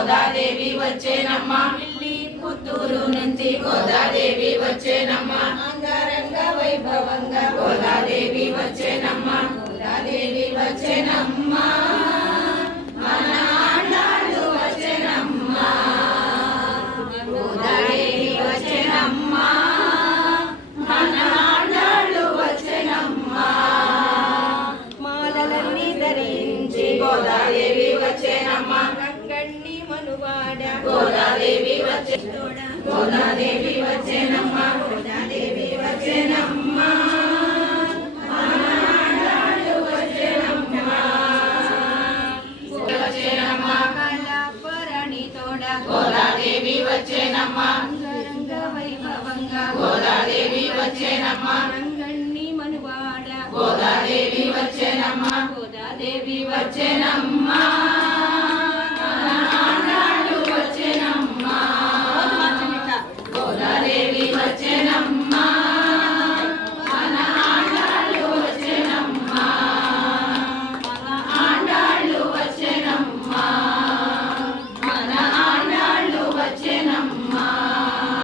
గోదాదేవి వచ్చేనమ్మ పిల్లి పుత్తూరు నుంచి గోదాదేవి వచ్చేనమ్మ అంగరంగ వైభవంగా గోదాదేవి వచ్చేనమ్మ గోదాదేవి వచ్చేనమ్మ మన ఆండాళ్ళు వచ్చేనమ్మ గోదాదేవి వచ్చేనమ్మ మన ఆండాళ్ళు వచ్చేనమ్మ మాలలన్నీ ధరించి గోదాదేవి వచ్చేనమ్మ రంగణ్ణి మనువాడ గోదాదేవి వచ్చే గోదాదేవి వచ్చేనమ్మ గోదాదేవి వచ్చేనమ్మ ఆనాడాలు వచ్చేనమ్మ వచ్చేనమ్మ కళాపరణి తోడ గోదాదేవి వచ్చేనమ్మ అంగరంగ వైభవంగా గోదాదేవి వచ్చేనమ్మ రంగణ్ణి మనువాడ గోదాదేవి వచ్చేనమ్మ గోదాదేవి వచ్చేనమ్మ